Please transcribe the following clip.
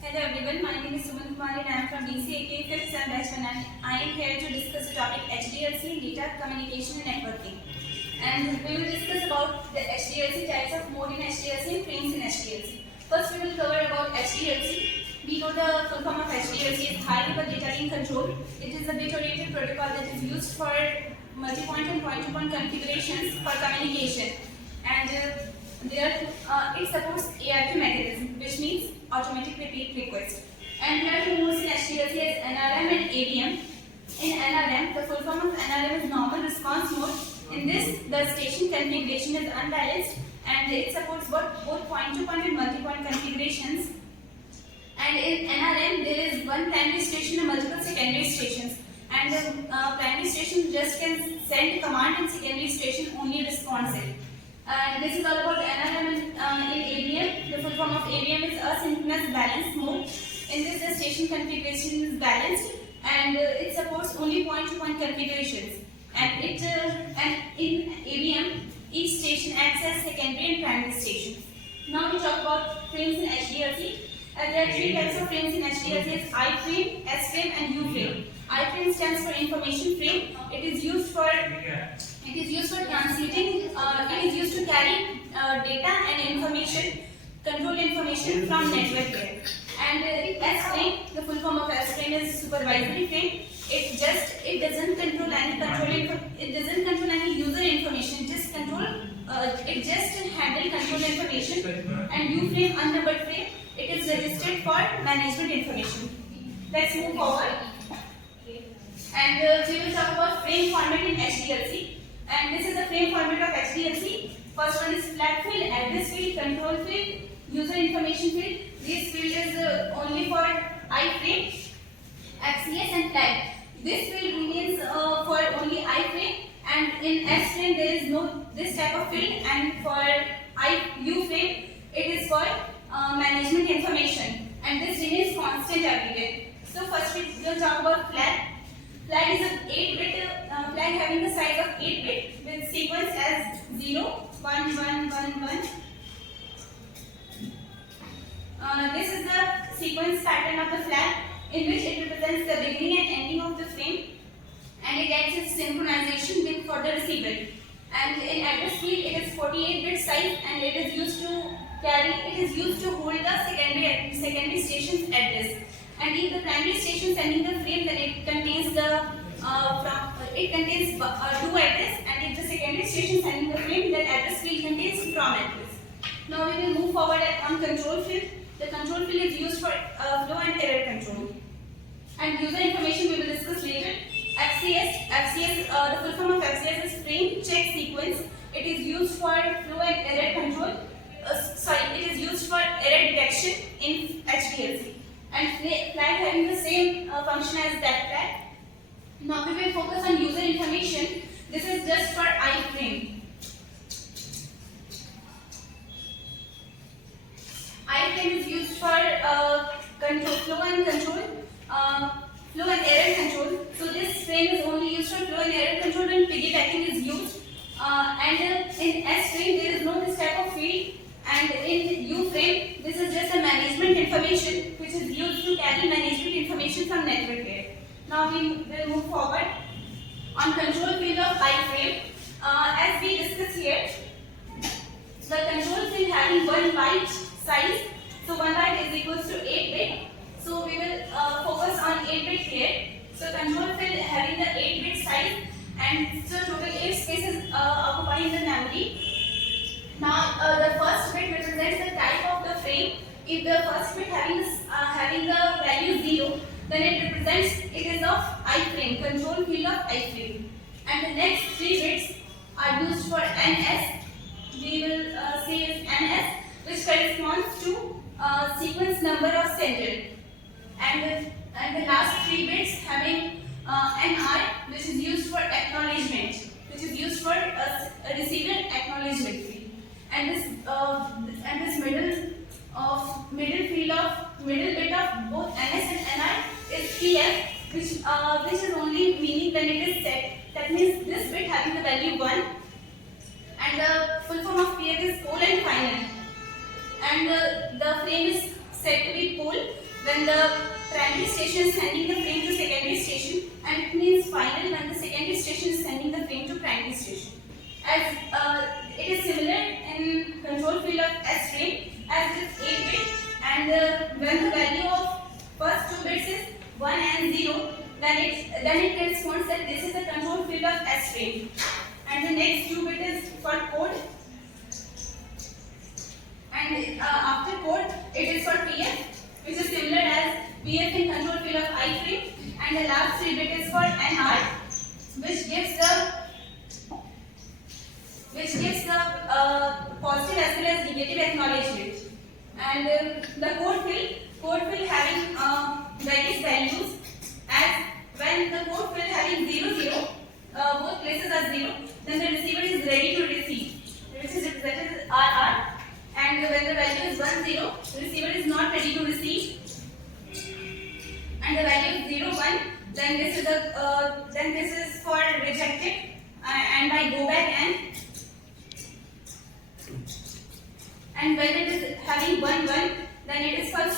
Hello everyone, my name is Suman and I am from BSc-IT 5th Sem Batch 1 and I am here to discuss the topic HDLC, Data Communication and Networking. And we will discuss about the HDLC, types of mode in HDLC and frames in HDLC. First we will cover about HDLC. We know the full form of HDLC is High Level Data Link Control. It is a bit-oriented protocol that is used for multi-point and point-to-point configurations for communication. And it supports ARQ mechanism, which means automatic repeat request. And there are two modes in HDLC as NRM and AVM. In NRM, the full form of NRM is normal response mode. In this, the station configuration is unbalanced and it supports both point-to-point and multi-point configurations. And in NRM, there is one primary station and multiple secondary stations. And the primary station just can send command and secondary station only responsive. This is all about NRM and in AVM. The full form of AVM is asynchronous balance mode. In this, the station configuration is balanced and it supports only point-to-point configurations. And in AVM, each station acts as secondary and primary station. Now we talk about frames in HDLC. There are three types of frames in HDLC: I frame, S frame, and U frame. I frame stands for information frame. It is used for translating. It is used to carry data and information, control information from network layer. And S frame, the full form of S frame is supervisory frame. It doesn't control any user information. It just handle control information. And U frame, unnumbered frame. It is registered for management information. Let's move forward. And we will talk about frame format in HDLC. And this is the frame format of HDLC. First one is flag field, address field, control field, user information field. This field is only for I frame, FCS and flag. This field remains for only I frame, and in S frame there is no this type of field, and for U frame it is for management information, and this remains constant everywhere. So first we will talk about flag. Flag is an 8-bit flag having the size of 8-bit with sequence as 0, 1, 1, 1, 1. This is the sequence pattern of the flag in which it represents the beginning and ending of the frame, and it acts as synchronization link for the receiver. And in address field it is 48-bit size and it is used to hold the secondary station's address. And if the primary station sending the frame, then it contains to address, and if the secondary station sending the frame, then address field contains from address. Now we will move forward on control field. The control field is used for flow and error control. And user information we will discuss later. FCS, the full form of FCS is frame check sequence. It is used for flow and error control. It is used for error detection in HDLC. And flag having the same function as that flag. Now we will focus on user information. This is just for I frame. I frame is used for flow and error control. So this frame is only used for flow and error control when piggybacking is used. And in S frame there is no this type of field. And in U frame, this is just a management information which is used to carry management information from network layer. Now we will move forward on control field of I frame. As we discussed here, the control field having 1 byte size. So 1 byte is equals to 8-bit. So we will focus on 8-bit here. So control field having the 8-bit size, and so total 8 spaces occupying the memory. Now the first bit represents the type of the frame. If the first bit having the value 0, then it represents it is of I frame, control field of I frame. And the next 3 bits are used for NS. We will say is NS, which corresponds to sequence number of sender. And the last 3 bits having NR, which is used for acknowledgement, which is used for a receiver acknowledgement field. And this middle bit of both NS and NR is PF, which is only meaning when it is set. That means this bit having the value 1, and the full form of PF is pole and final. And the frame is said to be pole when the primary station is sending the frame to secondary station, and it means final when the secondary station is sending the frame to primary station. As it is similar in control field of S frame as it is 8 bit, and when the value of first 2 bits is 1 and 0, then it corresponds that this is the control field of S frame, and the next 2 bit is for code, and after code it is for PF, which is similar as PF in control field of I frame, and the last 3 bit is for NR, which gives the positive as well as negative acknowledgement. And the code field having various values, as when the code field having 0 0, both places are 0, then the receiver is ready to receive, which is represented as RR. And when the value is 1 0, the receiver is not ready to receive, and the value is 0 1, then this is for rejected, and I go back and when it is having 1 1, then it is for